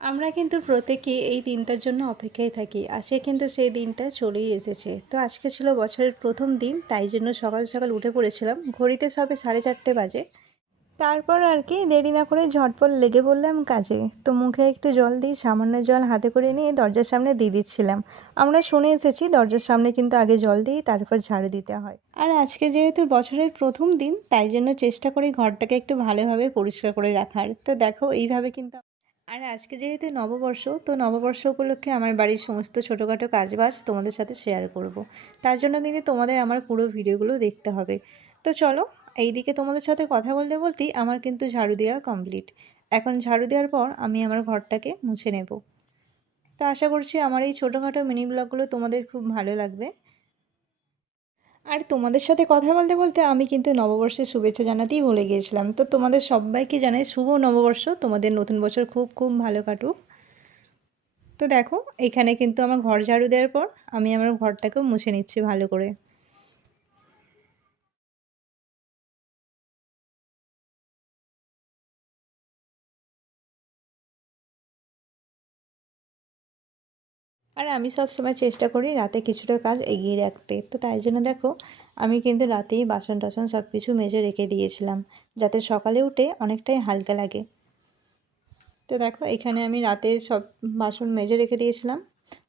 আমরা কিন্তু প্রত্যেকেই এই দিনটার জন্য অপেক্ষায় থাকি। আজকে কিন্তু সেই দিনটা চলেই এসেছে। তো আজকে ছিল বছরের প্রথম দিন, তাই জন্য সকাল সকাল উঠে পড়েছিলাম। ঘড়িতে সবে 4:30 বাজে। তারপর আর কি দেরি না করে ঝটপট লেগে পড়লাম কাজে। তো মুখে একটু জল দিয়ে সামান্য জল হাতে করে নিয়ে দরজার সামনে দিয়ে দিচ্ছিলাম। আমরা শুনে এসেছি দরজার সামনে কিন্তু আগে জল দিয়ে তারপর ঝাড়ু দিতে হয়। আর আজকে যেহেতু বছরের প্রথম দিন, তাই জন্য চেষ্টা করি ঘরটাকে একটু ভালোভাবে পরিষ্কার করে রাখার। তো দেখো এইভাবে কিন্তু। আর আজকে যেহেতু নববর্ষ, তো নববর্ষ উপলক্ষে আমার বাড়ির সমস্ত ছোটোখাটো কাজবাজ তোমাদের সাথে শেয়ার করব। তার জন্য কিন্তু তোমাদের আমার পুরো ভিডিওগুলো দেখতে হবে। তো চলো, এইদিকে তোমাদের সাথে কথা বলতে বলতেই আমার কিন্তু ঝাড়ু দেওয়া কমপ্লিট। এখন ঝাড়ু দেওয়ার পর আমি আমার ঘরটাকে মুছে নেব। তো আশা করছি আমার এই ছোটোখাটো মিনি ব্লগগুলো তোমাদের খুব ভালো লাগবে। আর তোমাদের সাথে কথা বলতে বলতে আমি কিন্তু নববর্ষের শুভেচ্ছা জানাতেই ভুলে গিয়েছিলাম। তো তোমাদের সবাইকে জানাই শুভ নববর্ষ, তোমাদের নতুন বছর খুব খুব ভালো কাটুক। তো দেখো, এখানে কিন্তু আমার ঘর ঝাড়ু দেওয়ার পর আমি আমার ঘরটাকেও মুছে নিচ্ছি ভালো করে। আর আমি সবসময় চেষ্টা করি রাতে কিছুটা কাজ এগিয়ে রাখতে। তো তাই জন্য দেখো, আমি কিন্তু রাতেই বাসন টাসন সব কিছু মেজে রেখে দিয়েছিলাম, যাতে সকালে উঠে অনেকটাই হালকা লাগে। তো দেখো, এখানে আমি রাতে সব বাসন মেজে রেখে দিয়েছিলাম।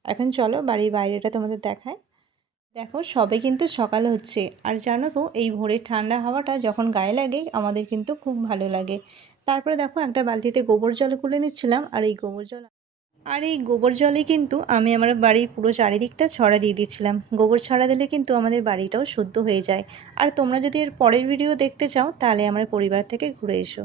এখন চলো বাড়ির বাইরেটা তোমাদের দেখায়। দেখো, সবে কিন্তু সকাল হচ্ছে। আর জানো তো, এই ভোরের ঠান্ডা হাওয়াটা যখন গায়ে লাগে আমাদের কিন্তু খুব ভালো লাগে। তারপরে দেখো, একটা বালতিতে গোবর জল তুলে নিচ্ছিলাম। আর এই গোবর জলে কিন্তু আমি আমার বাড়ির পুরো চারিদিকটা ছড়া দিয়ে দিচ্ছিলাম। গোবর ছড়া দিলে কিন্তু আমাদের বাড়িটাও শুদ্ধ হয়ে যায়। আর তোমরা যদি এর পরের ভিডিও দেখতে চাও, তাহলে আমার পরিবার থেকে ঘুরে এসো।